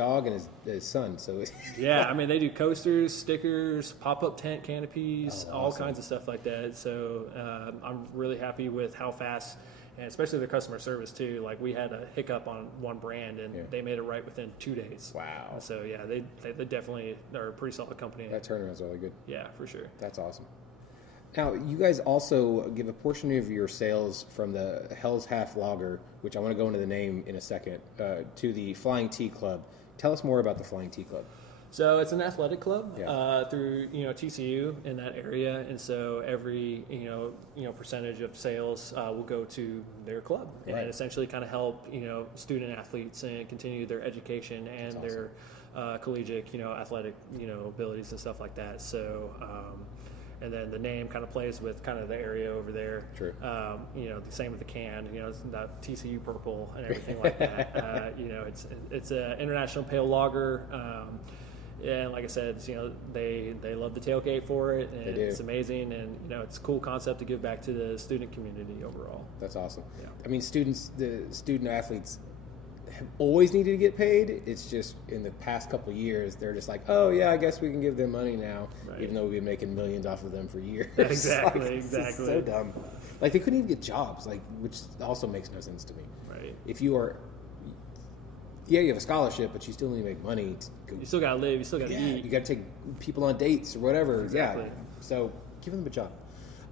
dog and his son. So yeah, I mean, they do coasters, stickers, pop-up tent canopies, all awesome. kinds of stuff like that. So I'm really happy with how fast, and especially their customer service too. Like we had a hiccup on one brand, and they made it right within 2 days. Wow. So yeah, they definitely are a pretty solid company. That turnaround's really good. Yeah, for sure. That's awesome. Now, you guys also give a portion of your sales from the Hell's Half Lager, which I want to go into the name in a second, to the Flying Tea Club. Tell us more about the Flying Tea Club. So it's an athletic club through TCU in that area, and so every percentage of sales will go to their club, and essentially kind of help student athletes and continue their education and their collegiate athletic abilities and stuff like that. So. And then the name kind of plays with kind of the area over there. True. The same with the can. It's that TCU purple and everything like that. It's an international pale lager. And like I said, they love the tailgate for it, and it's amazing. And it's a cool concept to give back to the student community overall. That's awesome. Yeah. I mean, the student athletes have always needed to get paid. It's just in the past couple of years, they're just like, oh yeah, I guess we can give them money now, even though we've been making millions off of them for years. Exactly, exactly. So dumb. Like they couldn't even get jobs, which also makes no sense to me. Right. If you are, you have a scholarship, but you still need to make money. You still gotta live. You still gotta eat. You gotta take people on dates or whatever. Exactly. Yeah. So give them a job.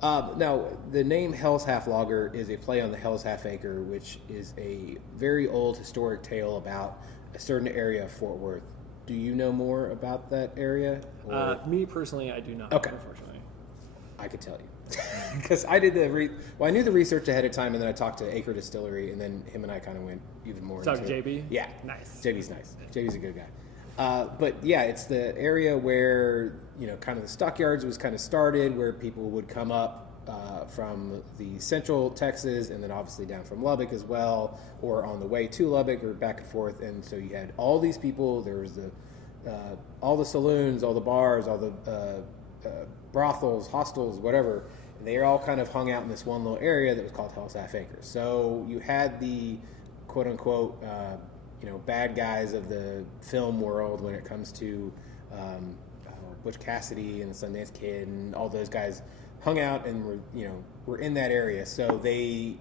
Now, the name Hell's Half Lager is a play on the Hell's Half Acre, which is a very old historic tale about a certain area of Fort Worth. Do you know more about that area? Me personally, I do not. Okay. Unfortunately, I could tell you because I did I knew the research ahead of time, and then I talked to Acre Distillery, and then him and I kind of went even more. Talk to JB. Yeah, nice. JB's nice. JB's a good guy. But yeah, it's the area where kind of the stockyards was kind of started, where people would come up from the central Texas, and then obviously down from Lubbock as well, or on the way to Lubbock, or back and forth. And so you had all these people. There was all the saloons, all the bars, all the brothels, hostels, whatever. And they all kind of hung out in this one little area that was called Hell's Half Acre. So you had the quote unquote bad guys of the film world when it comes to Butch Cassidy and the Sundance Kid and all those guys hung out and were in that area. So there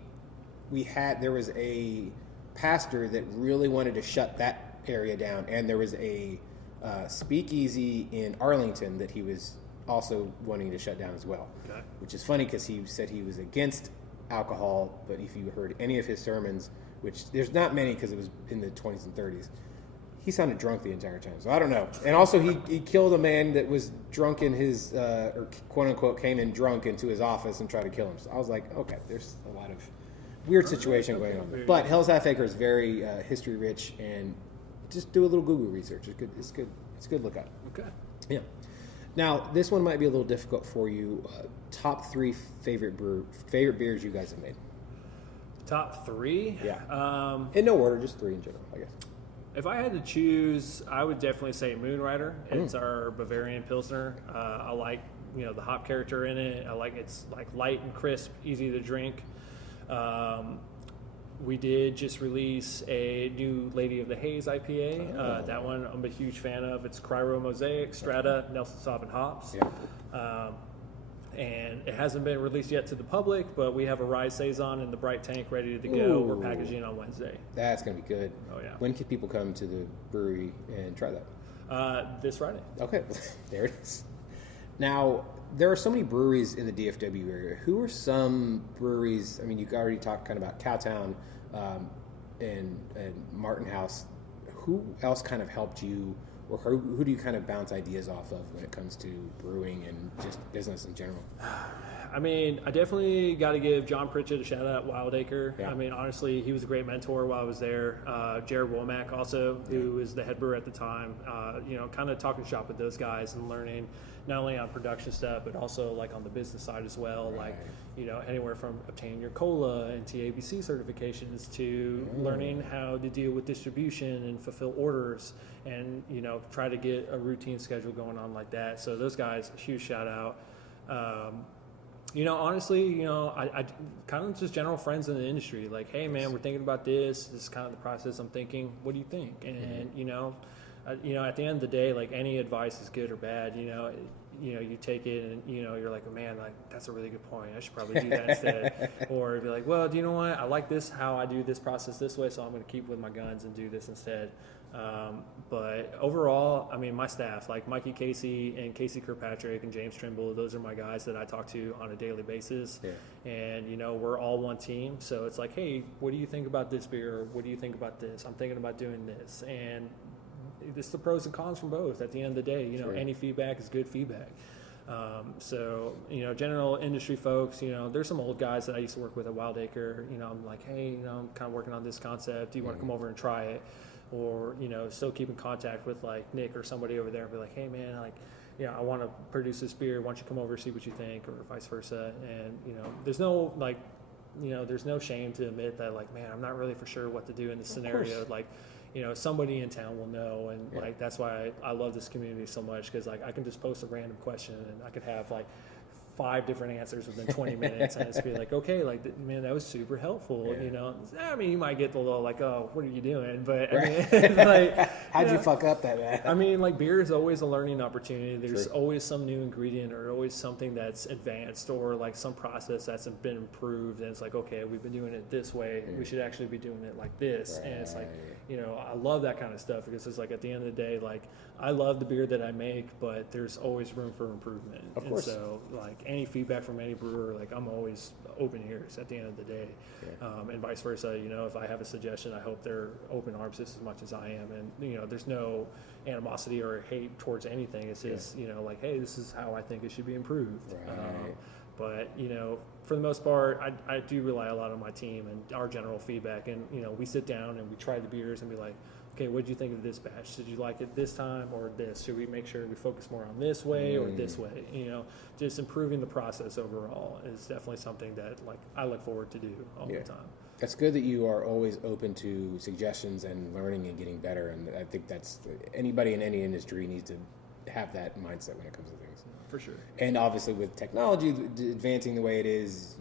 was a pastor that really wanted to shut that area down, and there was a speakeasy in Arlington that he was also wanting to shut down as well. Okay. Which is funny because he said he was against alcohol, but if you heard any of his sermons, which there's not many because it was in the 20s and 30s, he sounded drunk the entire time. So I don't know. And also he killed a man that was drunk in his, or quote unquote, came in drunk into his office and tried to kill him. So I was like, okay, there's a lot of weird situation going on. But Hell's Half Acre is very history rich, and just do a little Google research. It's good. It's good. It's a good look at. Okay. Yeah. Now, this one might be a little difficult for you. Top 3 favorite beers you guys have made. Top 3? Yeah. In no order, just 3 in general, I guess. If I had to choose, I would definitely say Moonrider. It's our Bavarian Pilsner. I like, the hop character in it. I like it's like light and crisp, easy to drink. We did just release a new Lady of the Haze IPA. That one I'm a huge fan of. It's Cryo Mosaic, Strata, Nelson Sauvin hops. Yeah. And it hasn't been released yet to the public, but we have a rye saison in the bright tank ready to go. We're packaging on Wednesday. That's going to be good. Oh, yeah. When can people come to the brewery and try that? This Friday. Okay. There it is. Now, there are so many breweries in the DFW area. Who are some breweries? I mean, you already talked kind of about Cowtown and Martin House. Who else kind of helped you, or who do you kind of bounce ideas off of when it comes to brewing and just business in general? I mean, I definitely got to give John Pritchett a shout out at Wild Acre. Yeah. I mean, honestly, he was a great mentor while I was there. Jared Womack also, who was the head brewer at the time, kind of talking shop with those guys and learning not only on production stuff, but also like on the business side as well. Right. Like, anywhere from obtaining your COLA and TABC certifications to learning how to deal with distribution and fulfill orders and, try to get a routine schedule going on like that. So those guys, huge shout out. Honestly, I kind of just general friends in the industry, like, hey man, we're thinking about this. This is kind of the process I'm thinking. What do you think? And at the end of the day, like any advice is good or bad. You take it and you're like, man, like that's a really good point. I should probably do that instead. Or be like, well, do you know what? I like this how I do this process this way, so I'm going to keep with my guns and do this instead. But overall, I mean, my staff, like Mikey Casey and Casey Kirkpatrick and James Trimble, those are my guys that I talk to on a daily basis. Yeah. And, we're all one team. So it's like, hey, what do you think about this beer? What do you think about this? I'm thinking about doing this. And it's the pros and cons from both. At the end of the day, sure. Any feedback is good feedback. General industry folks, there's some old guys that I used to work with at Wild Acre. I'm like, hey, I'm kind of working on this concept. Do you want to come over and try it? Or, still keep in contact with like Nick or somebody over there and be like, hey man, like, I want to produce this beer. Why don't you come over, see what you think, or vice versa. And, there's no like, there's no shame to admit that like, man, I'm not really for sure what to do in this scenario. Like, somebody in town will know. And like, that's why I love this community so much. Cause like I can just post a random question and I could have like 5 different answers within 20 minutes and it's be like, okay, like, man, that was super helpful. I mean, you might get the little like, oh, what are you doing? But I mean, like, how'd you fuck up that bad? I mean, like beer is always a learning opportunity. There's always some new ingredient or always something that's advanced or like some process that's been improved. And it's like, okay, we've been doing it this way. We should actually be doing it like this. And it's like, I love that kind of stuff because it's like at the end of the day, like I love the beer that I make, but there's always room for improvement. Of course. And so like any feedback from any brewer, like I'm always open ears at the end of the day. And vice versa. If I have a suggestion, I hope they're open arms just as much as I am. And there's no animosity or hate towards anything. It's just like, hey, this is how I think it should be improved. But for the most part, I do rely a lot on my team and our general feedback. And we sit down and we try the beers and be like, okay, what did you think of this batch? Did you like it this time or this? Should we make sure we focus more on this way or this way? Just improving the process overall is definitely something that like I look forward to do all the time. That's good that you are always open to suggestions and learning and getting better. And I think that's anybody in any industry needs to have that mindset when it comes to things. For sure. And obviously with technology advancing the way it is,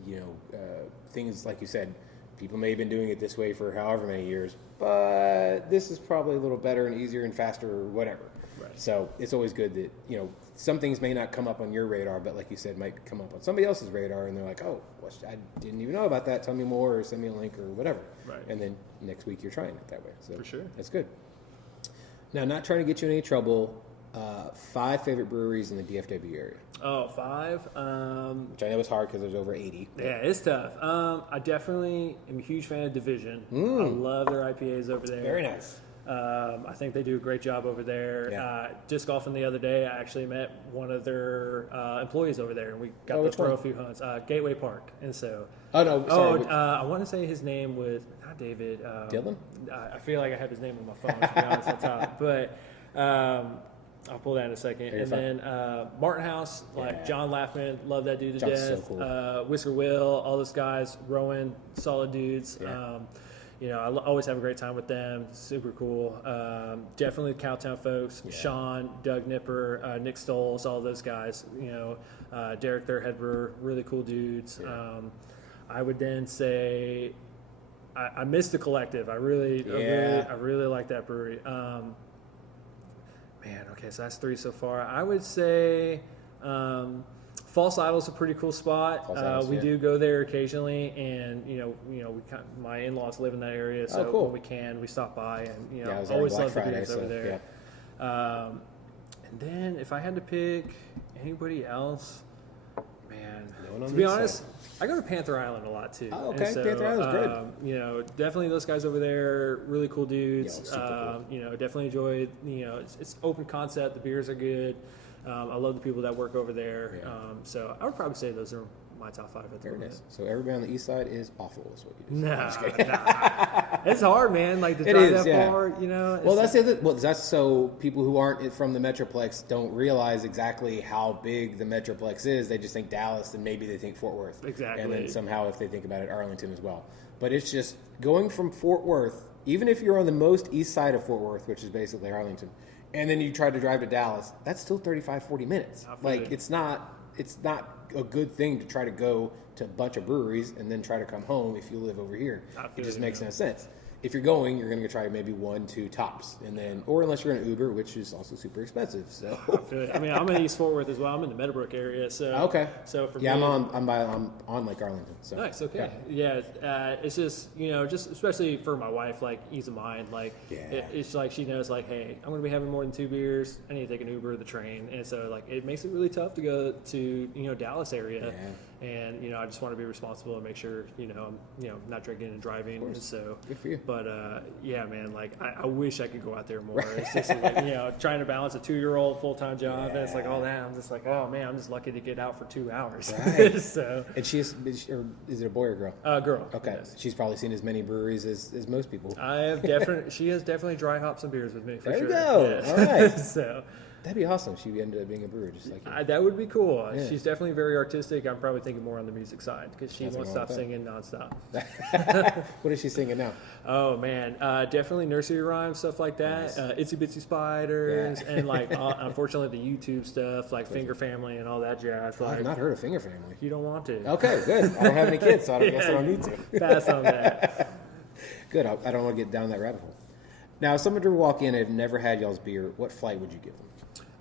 things like you said, people may have been doing it this way for however many years, but this is probably a little better and easier and faster or whatever. Right. So it's always good that, some things may not come up on your radar, but like you said, might come up on somebody else's radar and they're like, oh, I didn't even know about that. Tell me more or send me a link or whatever. Right. And then next week you're trying it that way. So for sure. That's good. Now, not trying to get you in any trouble, 5 favorite breweries in the DFW area. Oh, 5? Which I know is hard because there's over 80. Yeah, it's tough. I definitely am a huge fan of Division. I love their IPAs over there. Very nice. I think they do a great job over there. Yeah. Disc golfing the other day, I actually met one of their employees over there, and we got to throw a few hunts. Gateway Park, and so. Oh no! Sorry. I want to say his name was not David. Dylan. I feel like I have his name on my phone. To be honest, on top, but. I'll pull that in a second. And then Martin House, like John Laughman, love that dude to death. So cool. Whisker Will, all those guys, Rowan, solid dudes. I always have a great time with them. Super cool. Definitely the Cowtown folks. Yeah. Sean, Doug Nipper, Nick Stoles, all those guys. Derek, their head brewer, really cool dudes. Yeah. I would then say I miss the Collective. I really like that brewery. Okay, so that's 3 so far. I would say False Idol's a pretty cool spot. We do go there occasionally, and my in-laws live in that area, so when we can, we stop by, and always love the beers over there. Yeah. And then if I had to pick anybody else, man, to be honest, I go to Panther Island a lot too. Oh, okay. So, Panther Island's great. Definitely those guys over there, really cool dudes. Yeah, super cool. Definitely enjoy. It's open concept. The beers are good. I love the people that work over there. Yeah. So I would probably say those are my top 5 at the moment. Nice. So everybody on the east side is awful, is what you do. No, it's hard, man. Like to drive that far, Well, that's it. Well, that's so people who aren't from the Metroplex don't realize exactly how big the Metroplex is. They just think Dallas, and maybe they think Fort Worth. Exactly. And then somehow, if they think about it, Arlington as well. But it's just going from Fort Worth, even if you're on the most east side of Fort Worth, which is basically Arlington, and then you try to drive to Dallas, that's still 35, 40 minutes. Like it's not a good thing to try to go to a bunch of breweries and then try to come home if you live over here. It just makes no sense. If you're going, you're going to try maybe 1, 2 tops, and then, or unless you're going to Uber, which is also super expensive. So I mean, I'm in East Fort Worth as well. I'm in the Meadowbrook area, so okay. So for me, I'm on Lake Arlington. So nice. Okay. Yeah. It's just just especially for my wife, like ease of mind. Like it's like she knows, like, hey, I'm going to be having more than 2 beers. I need to take an Uber, or the train, and so like it makes it really tough to go to Dallas area. Yeah. And I just want to be responsible and make sure I'm not drinking and driving. And so good for you. But yeah, man, like I wish I could go out there more. It's just like, trying to balance a 2-year-old full-time job, and it's like all that. I'm just like, oh man, I'm just lucky to get out for 2 hours. Right. So. And is it a boy or girl? Girl. Okay. Yes. She's probably seen as many breweries as most people. She has definitely dry hopped some beers with me for sure. There you go. Yeah. All right. So. That'd be awesome. She'd end up being a brewer just like you. That would be cool. Yeah. She's definitely very artistic. I'm probably thinking more on the music side because she won't stop singing nonstop. What is she singing now? Oh man, definitely nursery rhymes, stuff like that. Nice. Itsy Bitsy Spiders, and like unfortunately the YouTube stuff like Finger Family and all that jazz. I've not heard of Finger Family. You don't want to. Okay, good. I don't have any kids, so I guess I don't need to. Pass on that. Good. I don't want to get down that rabbit hole. Now, if someone were to walk in and have never had y'all's beer, what flight would you give them?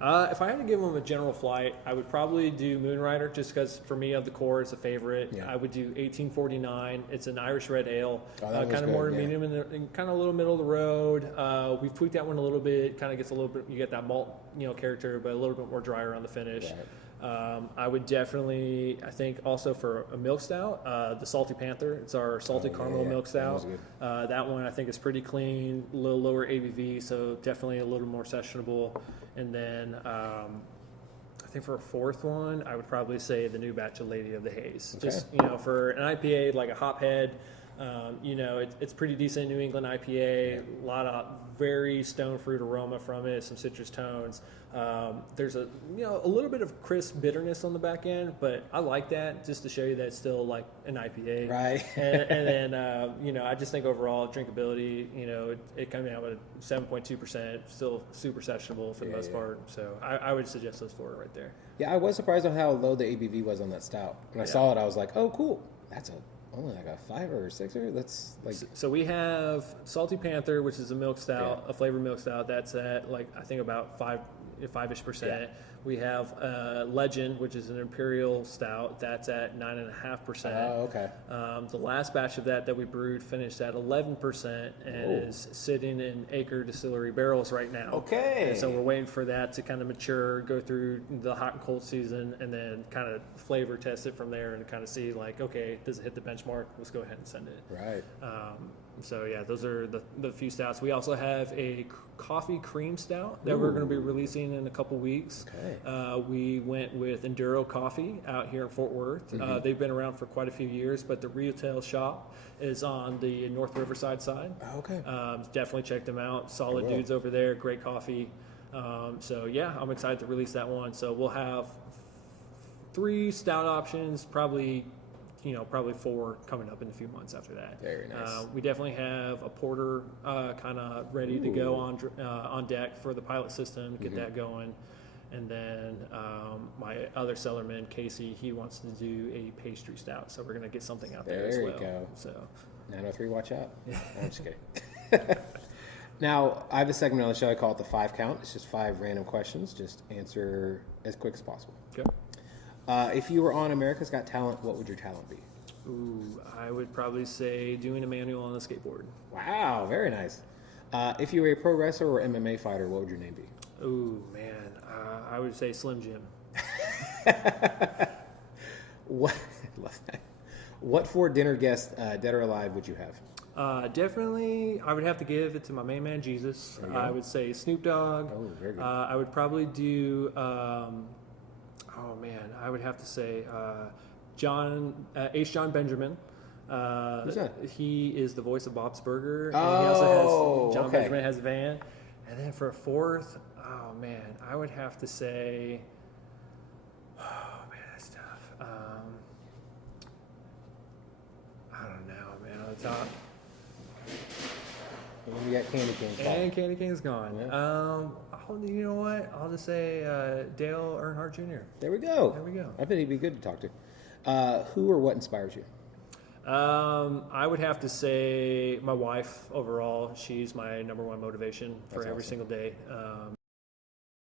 If I had to give them a general flight, I would probably do Moonrider just because for me of the core it's a favorite. Yeah. I would do 1849. It's an Irish red ale, kind of more medium and kind of a little middle of the road. We've tweaked that one a little bit. Kind of gets a little bit. You get that malt, character, but a little bit more drier on the finish. Right. I would definitely, I think, also for a milk stout, the Salty Panther. It's our salted caramel milk stout. That one I think is pretty clean, a little lower ABV, so definitely a little more sessionable. And then I think for a fourth one, I would probably say the new batch of Lady of the Haze. Okay. Just for an IPA, like a hophead. It's pretty decent New England IPA. A lot of very stone fruit aroma from it, some citrus tones. There's a little bit of crisp bitterness on the back end, but I like that just to show you that it's still like an IPA. Right. and then I just think overall drinkability, it coming out with 7.2%, still super sessionable for the most part. So I would suggest those 4 right there. Yeah, I was surprised on how low the ABV was on that stout. When I saw it, I was like, oh, cool. That's only like a 5 or 6er. That's like. So we have Salty Panther, which is a milk stout, a flavored milk stout. That's at I think about 5-ish%. Yeah. We have Legend, which is an imperial stout. That's at 9.5%. Oh, okay. The last batch of that we brewed finished at 11% and is sitting in Acre Distillery barrels right now. Okay. And so we're waiting for that to kind of mature, go through the hot and cold season, and then kind of flavor test it from there and kind of see okay, does it hit the benchmark? Let's go ahead and send it. Right. So yeah, those are the few stouts. We also have a coffee cream stout that we're going to be releasing in a couple weeks. Okay. We went with Enduro Coffee out here in Fort Worth. Mm-hmm. They've been around for quite a few years, but the retail shop is on the North Riverside side. Okay. Definitely check them out. Solid dudes over there. Great coffee. So yeah, I'm excited to release that one. So we'll have 3 stout options, probably 4 coming up in a few months after that. Very nice. We definitely have a porter kind of ready to go on deck for the pilot system, get that going. And then my other cellarman, Casey, he wants to do a pastry stout. So we're going to get something out there as well. There you go. So 903, watch out. No, I'm just kidding. Now, I have a segment on the show. I call it the 5 count. It's just 5 random questions. Just answer as quick as possible. Okay. If you were on America's Got Talent, what would your talent be? Ooh, I would probably say doing a manual on a skateboard. Wow, very nice. If you were a pro wrestler or MMA fighter, what would your name be? Ooh, man, I would say Slim Jim. Love that. What 4 dinner guests, dead or alive, would you have? Definitely, I would have to give it to my main man, Jesus. I would say Snoop Dogg. Oh, very good. I would probably do, I would have to say H. John Benjamin. Who's that? He is the voice of Bob's Burger. Oh, and he also has, John Benjamin has a van. And then for a 4th, I would have to say, that's tough. I don't know, man, on the top. And you got Candy Cane. And Candy Cane's gone. Yeah. I'll You know what? I'll just say Dale Earnhardt Jr. There we go. There we go. I think he'd be good to talk to. Who or what inspires you? I would have to say my wife overall. She's my number one motivation for every single day.